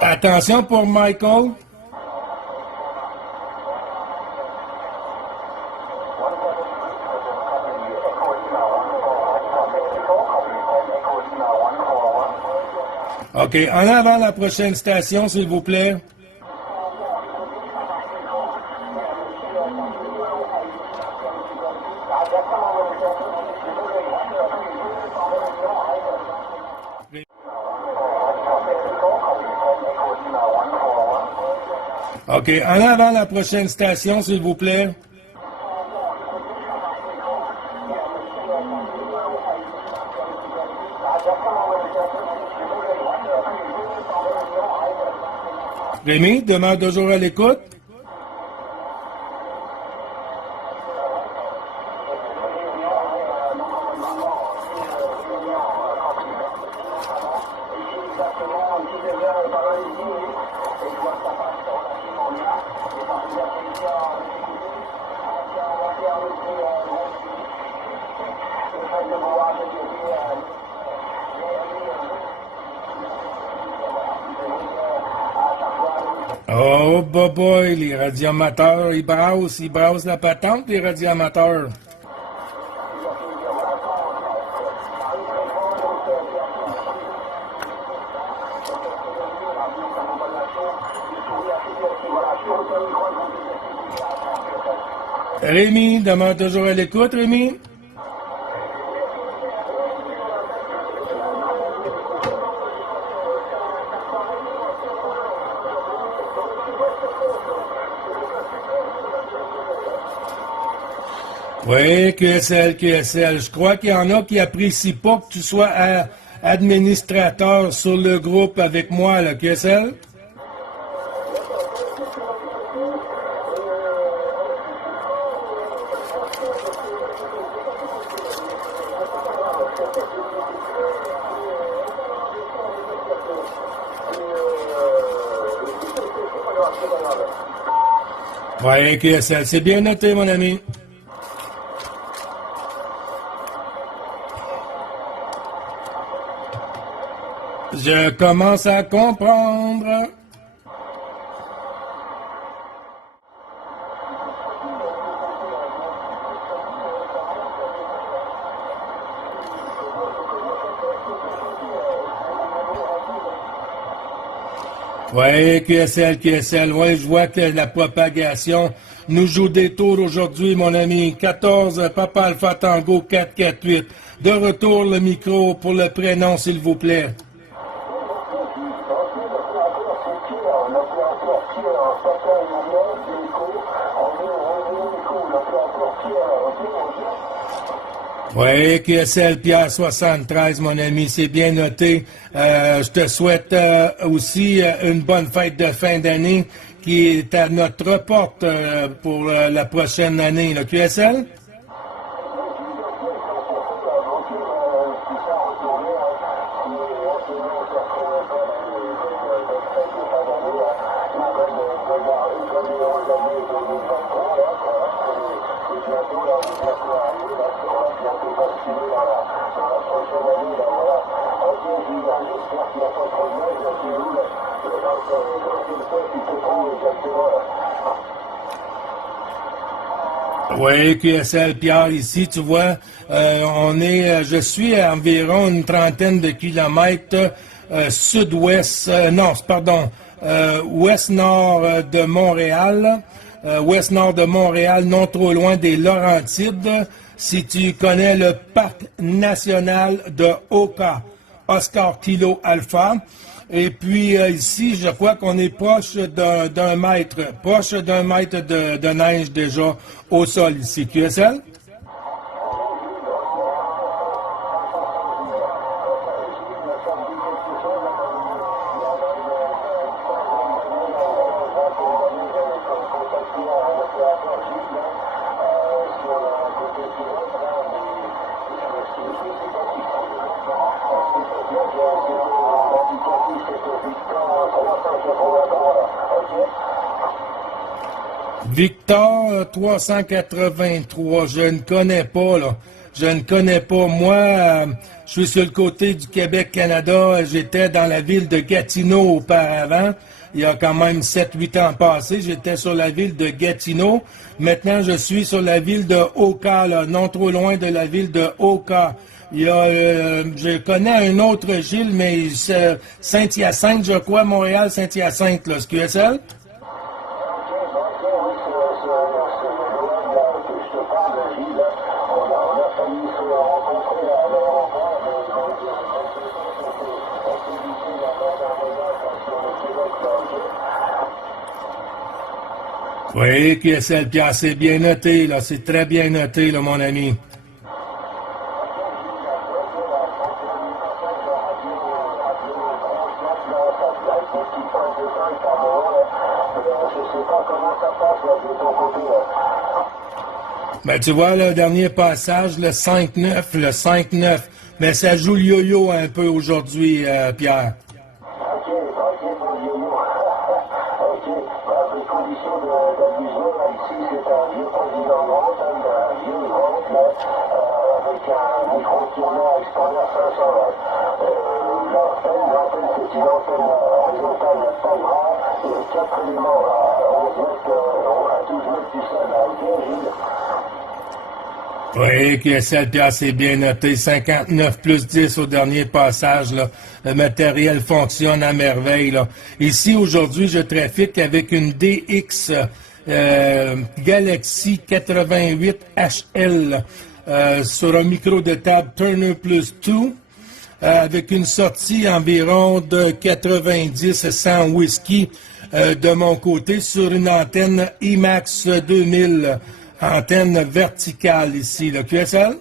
Attention pour Michael. OK, en avant la prochaine station, s'il vous plaît. OK, en avant la prochaine station, s'il vous plaît. Rémi, demeure toujours à l'écoute. Oh, boy, les radioamateurs, ils brassent la patente, les radioamateurs. Rémi, demeure toujours à l'écoute, Rémi. Oui, QSL. Je crois qu'il y en a qui apprécient pas que tu sois administrateur sur le groupe avec moi, là, QSL. Oui, QSL, c'est bien noté, mon ami. Je commence à comprendre. Oui, QSL. Oui, je vois que la propagation nous joue des tours aujourd'hui, mon ami. 14, Papa Alpha Tango 448. De retour, le micro pour le prénom, s'il vous plaît. Oui, QSL Pierre 73, mon ami, c'est bien noté. Je te souhaite aussi une bonne fête de fin d'année qui est à notre porte pour la prochaine année. Le QSL? Oui, QSL Pierre, ici, tu vois, je suis à environ une trentaine de kilomètres sud-ouest, ouest-nord de Montréal, ouest-nord de Montréal, non trop loin des Laurentides, si tu connais le parc national de Oka, Oscar Kilo Alpha. Et puis ici, je crois qu'on est proche d'un mètre de neige déjà au sol ici. QSL? Victor 383, je ne connais pas, là. Je ne connais pas. Moi, je suis sur le côté du Québec-Canada. J'étais dans la ville de Gatineau auparavant. Il y a quand même 7-8 ans passés. J'étais sur la ville de Gatineau. Maintenant, je suis sur la ville de Oka, là, non trop loin de la ville de Oka. Il y a, je connais un autre Gilles, mais Saint-Hyacinthe, je crois, Montréal, Saint-Hyacinthe, là, c'est QSL? Oui, QSL, Pierre, c'est bien noté, là, c'est très bien noté, là, mon ami. Ben, tu vois, le dernier passage, le 5-9, le 5-9. Mais ça joue le yo-yo un peu aujourd'hui, Pierre. Oui, QSL, Pierre, c'est bien noté. 59 plus 10 au dernier passage, là. Le matériel fonctionne à merveille, là. Ici, aujourd'hui, je trafique avec une DX Galaxy 88 HL sur un micro de table Turner Plus 2 avec une sortie environ de 90-100 whisky de mon côté sur une antenne IMAX 2000. Antenne verticale ici, le QSL?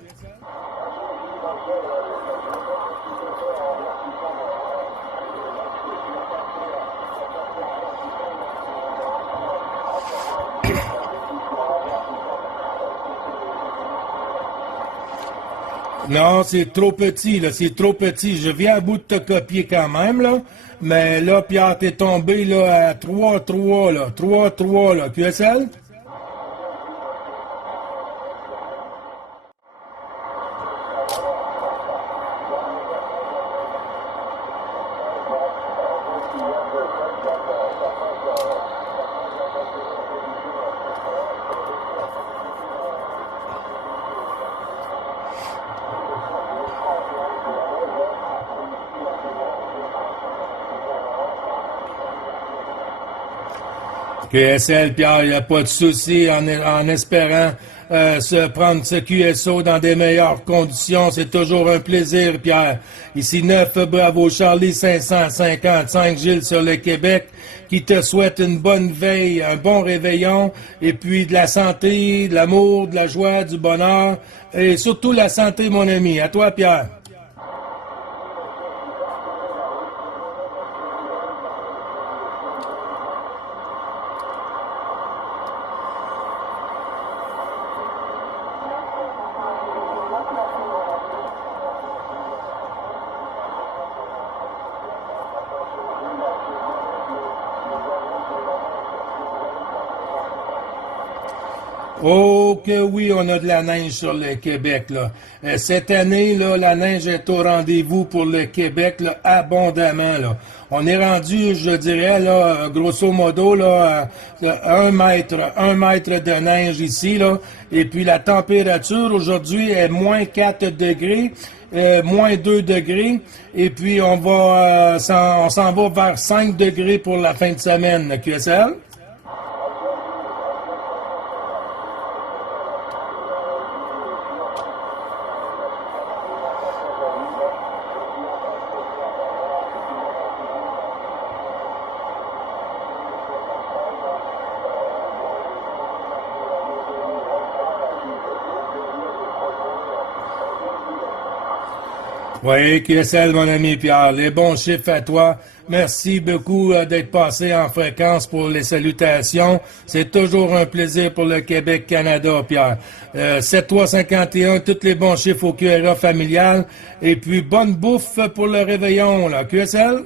Non, c'est trop petit, là, c'est trop petit. Je viens à bout de te copier quand même, là. Mais là, Pierre, t'es tombé, là, à 3-3, là. 3-3, là. QSL? QSL, Pierre, il n'y a pas de souci en espérant se prendre ce QSO dans des meilleures conditions. C'est toujours un plaisir, Pierre. Ici 9, bravo Charlie 555, Gilles sur le Québec, qui te souhaite une bonne veille, un bon réveillon, et puis de la santé, de l'amour, de la joie, du bonheur, et surtout la santé, mon ami. À toi, Pierre. Oh que oui, on a de la neige sur le Québec, là. Cette année, là, la neige est au rendez-vous pour le Québec, là, abondamment, là. On est rendu, je dirais, là, grosso modo, là, à 1 mètre de neige ici, là. Et puis la température aujourd'hui est moins 4 degrés. Moins 2 degrés, et puis on s'en va vers 5 degrés pour la fin de semaine, QSL. Oui, QSL, mon ami Pierre, les bons chiffres à toi. Merci beaucoup d'être passé en fréquence pour les salutations. C'est toujours un plaisir pour le Québec-Canada, Pierre. 7351, tous les bons chiffres au QRA familial. Et puis, bonne bouffe pour le réveillon, là. QSL?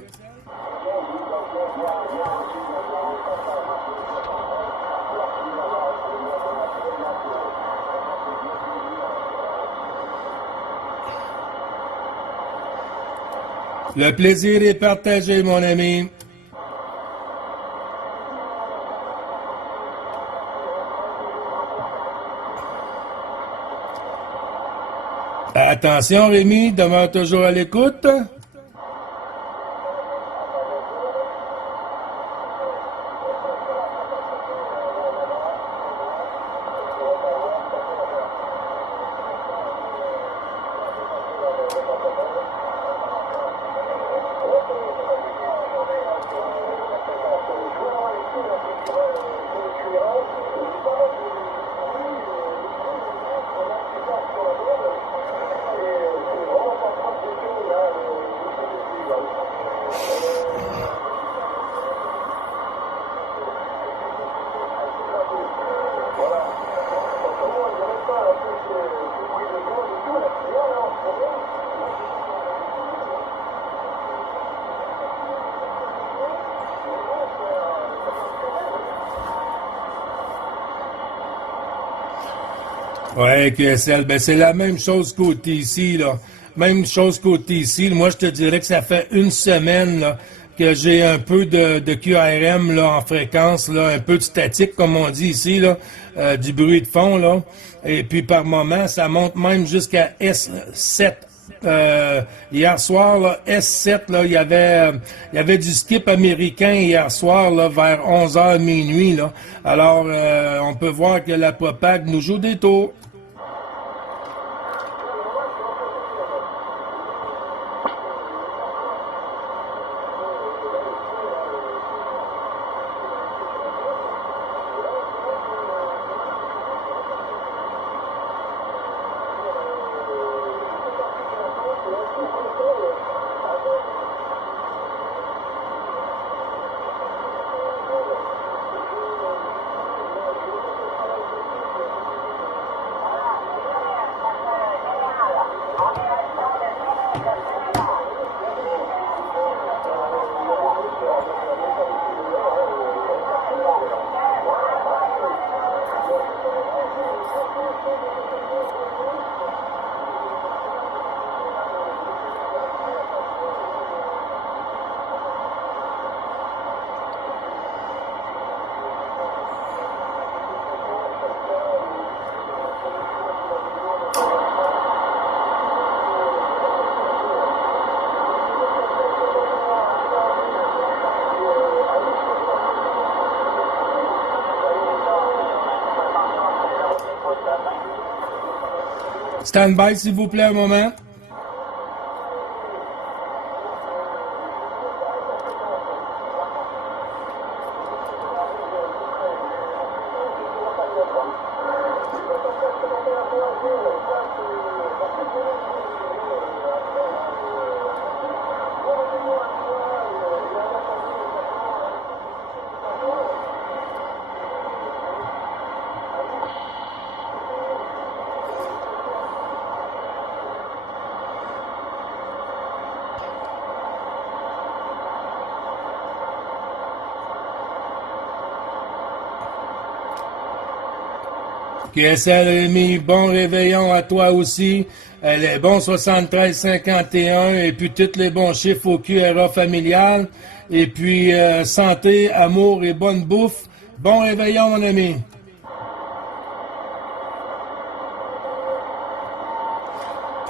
Le plaisir est partagé, mon ami. Attention, Rémi, demeure toujours à l'écoute. Ouais, QSL, ben c'est la même chose côté ici, là. Même chose côté ici. Moi, je te dirais que ça fait une semaine là, que j'ai un peu de QRM là, en fréquence, là, un peu de statique, comme on dit ici, là, du bruit de fond, là. Et puis par moment, ça monte même jusqu'à S7. Hier soir, là, S7, là, il y avait du skip américain hier soir, là, vers 11h minuit, là. Alors, on peut voir que la propague nous joue des tours. Stand by, s'il vous plaît, un moment. QSL Rémi, bon réveillon à toi aussi. Les bons 73-51 et puis tous les bons chiffres au QRA familial. Et puis santé, amour et bonne bouffe. Bon réveillon, mon ami.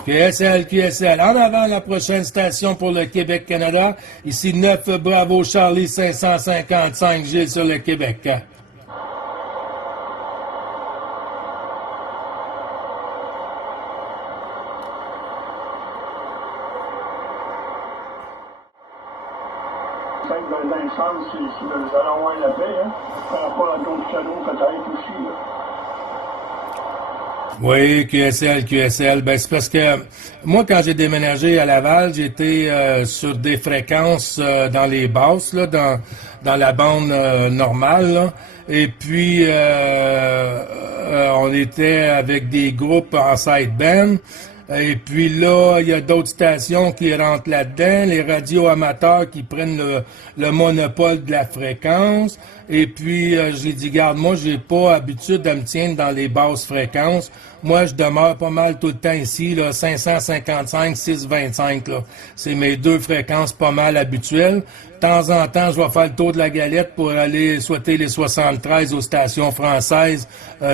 QSL. En avant, la prochaine station pour le Québec-Canada. Ici 9 Bravo Charlie 555 Gilles sur le Québec. Dans le sens, si nous allons avoir la paix, hein, par rapport à d'autres canaux peut-être aussi. Là. Oui, QSL. Ben, c'est parce que moi, quand j'ai déménagé à Laval, j'étais sur des fréquences dans les basses, là, dans la bande normale. Là. Et puis, on était avec des groupes en sideband. Et puis là, il y a d'autres stations qui rentrent là-dedans, les radios amateurs qui prennent le monopole de la fréquence. Et puis, j'ai dit, garde, moi, j'ai pas habitude de me tenir dans les basses fréquences. Moi, je demeure pas mal tout le temps ici, là, 555, 625, là. C'est mes deux fréquences pas mal habituelles. De temps en temps, je vais faire le tour de la galette pour aller souhaiter les 73 aux stations françaises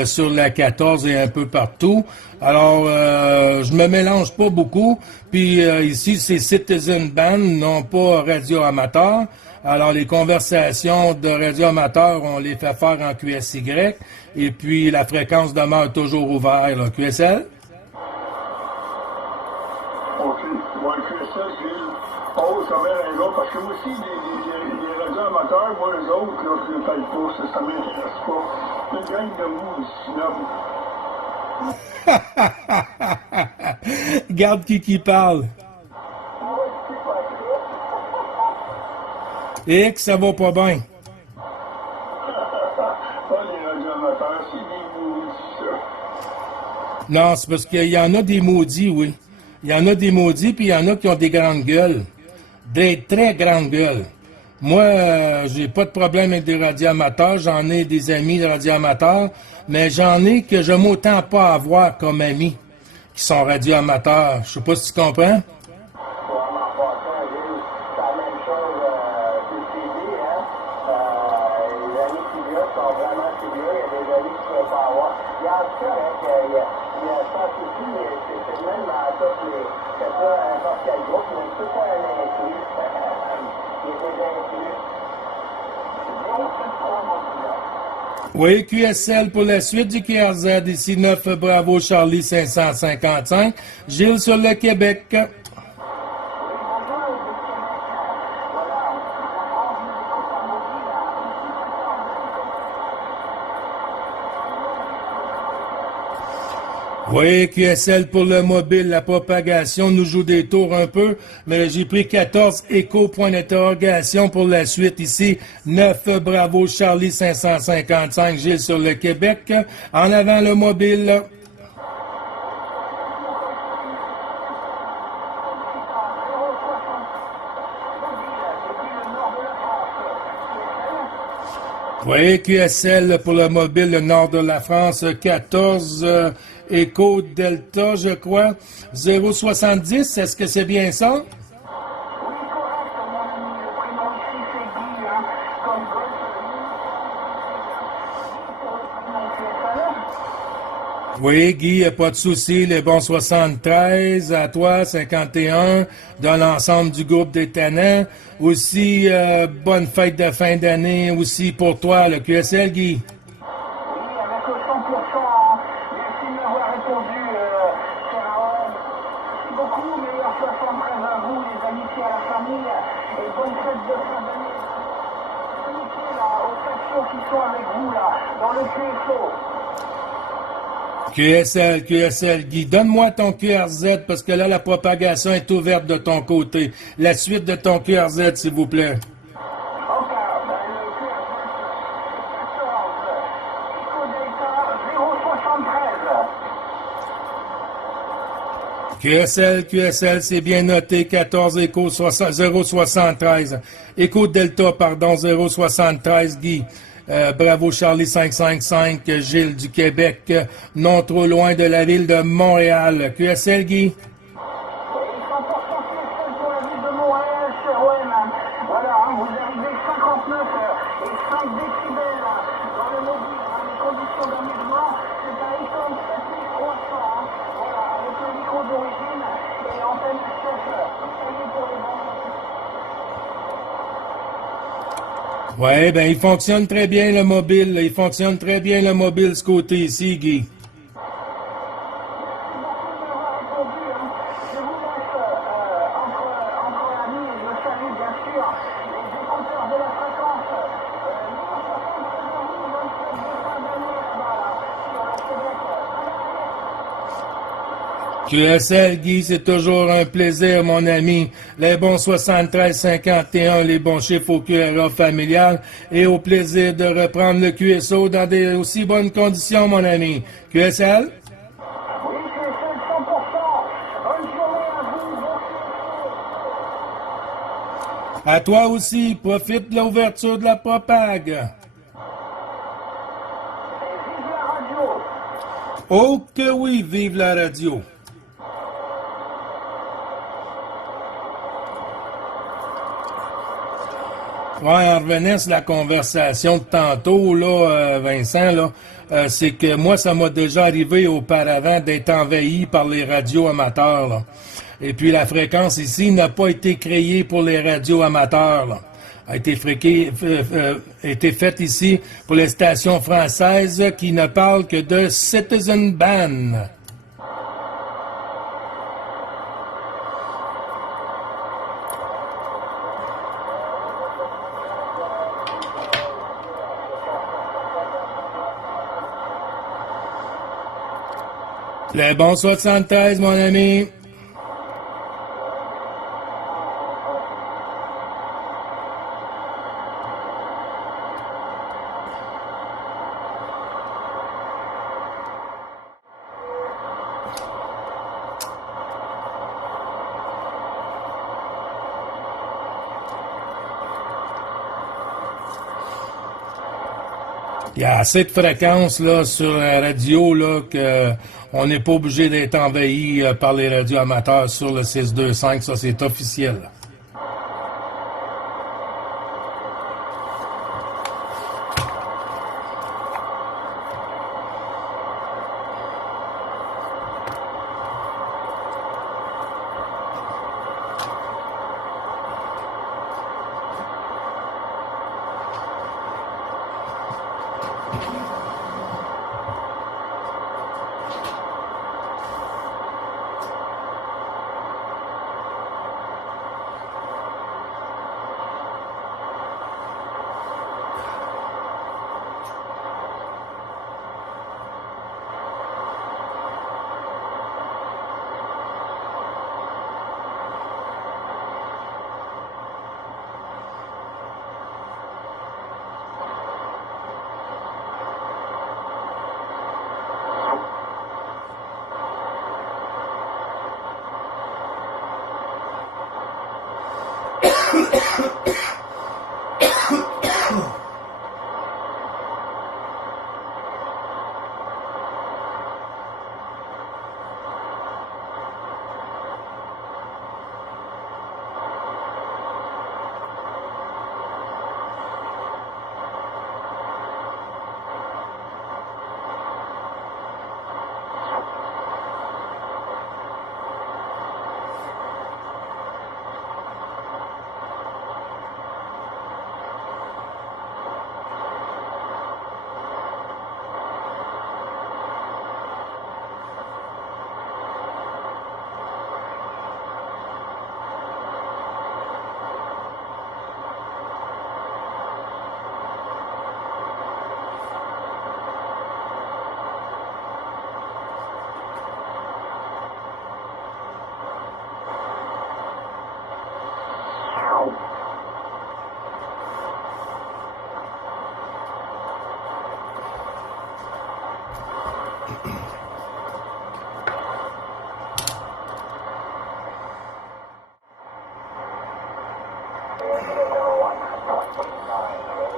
sur la 14 et un peu partout. Alors, je me mélange pas beaucoup. Puis ici, c'est Citizen Band, non pas radio amateur. Alors, les conversations de radio amateur, on les fait faire en QSY. Et puis, la fréquence demeure toujours ouverte, là. QSL? OK. Ouais, QSL, c'est pause quand même un autre, parce que moi aussi, les radios amateurs, moi, les autres, là, je les paye pas, ça m'intéresse pas. Une gang de mou, sinon. Regarde qui parle. Et que ça va pas bien. Pas les radios amateurs, c'est des maudits, ça. Non, c'est parce qu'il y en a des maudits, oui. Il y en a des maudits, puis il y en a qui ont des grandes gueules. Des très grandes gueules. Moi, j'ai pas de problème avec des radioamateurs. J'en ai des amis de radioamateurs, mais j'en ai que je m'autant pas avoir comme amis qui sont radioamateurs. Je sais pas si tu comprends. Oui, QSL pour la suite du QRZ, ici 9 Bravo Charlie 555. Gilles sur le Québec. Oui, QSL pour le mobile, la propagation nous joue des tours un peu, mais j'ai pris 14 écho point d'interrogation pour la suite ici. 9 Bravo Charlie 555, Gilles sur le Québec. En avant le mobile. Oui, QSL pour le mobile, le nord de la France, 14 Écho Delta, je crois. 070, est-ce que c'est bien ça? Oui, Guy, pas de souci. Les bons 73 à toi, 51 de l'ensemble du groupe des Tannants. Aussi, bonne fête de fin d'année aussi pour toi, le QSL, Guy. Oui, avec 100%, hein. Merci de m'avoir répondu, cher Aaron. Merci beaucoup, meilleur 73 à vous, les amitiés à la famille, et bonne fête de fin d'année. Amitié, là, aux factions qui sont avec vous, là, dans le QSO. QSL, Guy, donne-moi ton QRZ parce que là, la propagation est ouverte de ton côté. La suite de ton QRZ, s'il vous plaît. Ok, ben le QRZ 14, 073. QSL, c'est bien noté, 14 écho 073. Écho Delta, pardon, 073, Guy. Bravo Charlie 555, Gilles du Québec, non trop loin de la ville de Montréal. QSL, Guy? Oui, 100% QSL pour la ville de Montréal, cher OM. Voilà, hein, vous arrivez 59 et 5 décibels dans le mobile, hein, les conditions d'amusement, c'est un iPhone 7300, hein, voilà, avec le micro d'origine et antenne chef, salut pour les bons. Ouais, ben il fonctionne très bien le mobile. Il fonctionne très bien le mobile ce côté ici, Guy. QSL, Guy, c'est toujours un plaisir, mon ami. Les bons 73-51, les bons chiffres au QRA familial et au plaisir de reprendre le QSO dans des aussi bonnes conditions, mon ami. QSL? Oui, QSL 100%. Bonne journée à vous. À toi aussi, profite de l'ouverture de la propague. Oh que oui, vive la radio. Ouais, en revenant sur la conversation de tantôt, là, Vincent, là, c'est que moi, ça m'a déjà arrivé auparavant d'être envahi par les radios amateurs, là. Et puis la fréquence ici n'a pas été créée pour les radios amateurs, là. A été été faite ici pour les stations françaises qui ne parlent que de Citizen Ban. Le bon 73, mon ami. Il y a assez de fréquences là, sur la radio là, qu'on n'est pas obligé d'être envahi par les radios amateurs sur le 625, ça c'est officiel.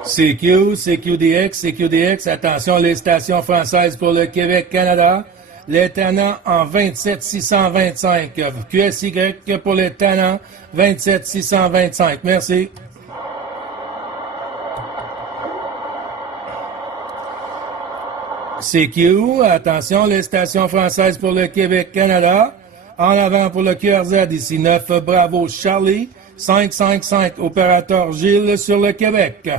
CQDX, attention, les stations françaises pour le Québec-Canada, les Tannants en 27625, QSY pour les Tannants, 27625, merci. CQ, attention, les stations françaises pour le Québec-Canada, en avant pour le QRZ, ici 9, Bravo Charlie, 555, opérateur Gilles sur le Québec.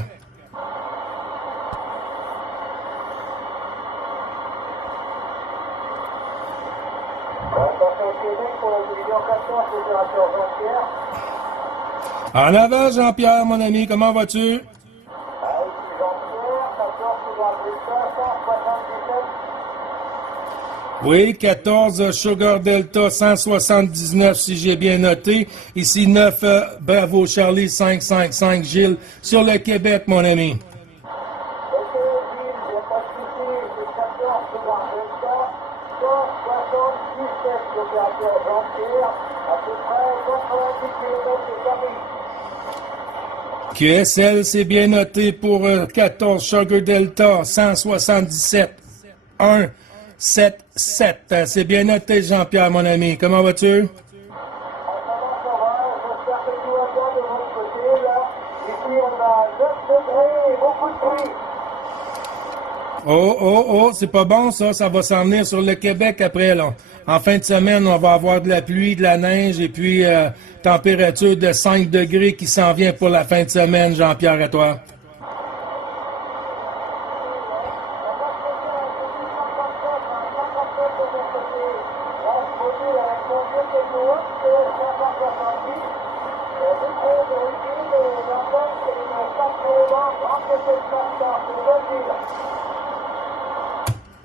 En avant, Jean-Pierre, mon ami, comment vas-tu? Oui, 14 Sugar Delta 179, si j'ai bien noté. Ici 9 Bravo Charlie 555 Gilles sur le Québec, mon ami. QSL, c'est bien noté pour 14 Sugar Delta 177 1 7-7. C'est bien noté, Jean-Pierre, mon ami. Comment vas-tu? Ça va, j'espère que tout va bien de votre côté, là. Ici, on a 9 degrés et beaucoup de pluie. Oh, c'est pas bon, ça. Ça va s'en venir sur le Québec après, là. En fin de semaine, on va avoir de la pluie, de la neige et puis température de 5 degrés qui s'en vient pour la fin de semaine, Jean-Pierre, et toi?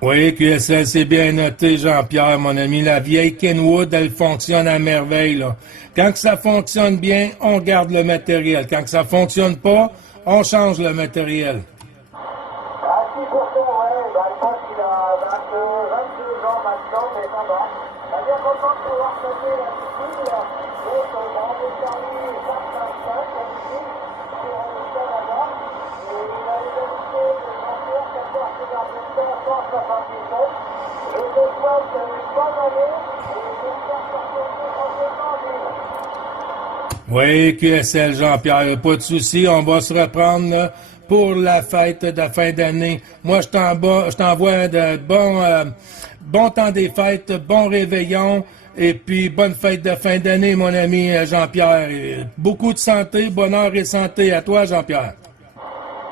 Oui, QSL, c'est bien noté, Jean-Pierre, mon ami. La vieille Kenwood, elle fonctionne à merveille, là. Quand que ça fonctionne bien, on garde le matériel. Quand que ça fonctionne pas, on change le matériel. À 6%, ouais, bah, je pense qu'il a 22 ans maintenant, mais ça va. On est bien content de pouvoir passer l'habitude, là. Donc, on a desservi 4-5, d'habitude, sur le Canada. Et il a les habitudes de Jean-Pierre, 14 résultats, 177. Je te souhaite une bonne année, et j'espère que ça se fait complètement vivre. Oui, QSL, Jean-Pierre, pas de souci. On va se reprendre là, pour la fête de fin d'année. Moi, je t'envoie de bons temps des fêtes, bons réveillons, et puis bonne fête de fin d'année, mon ami Jean-Pierre. Et beaucoup de santé, bonheur et santé à toi, Jean-Pierre.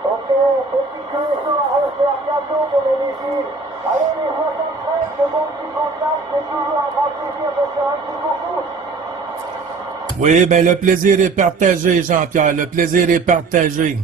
Ok, petit cruisson à refaire bientôt, mon Bénéfice. Allez, les 73, de bons petits contacts, c'est toujours un grand plaisir de faire un petit coucou. Oui, ben le plaisir est partagé, Jean-Pierre. Le plaisir est partagé.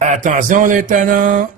Attention, les tenants.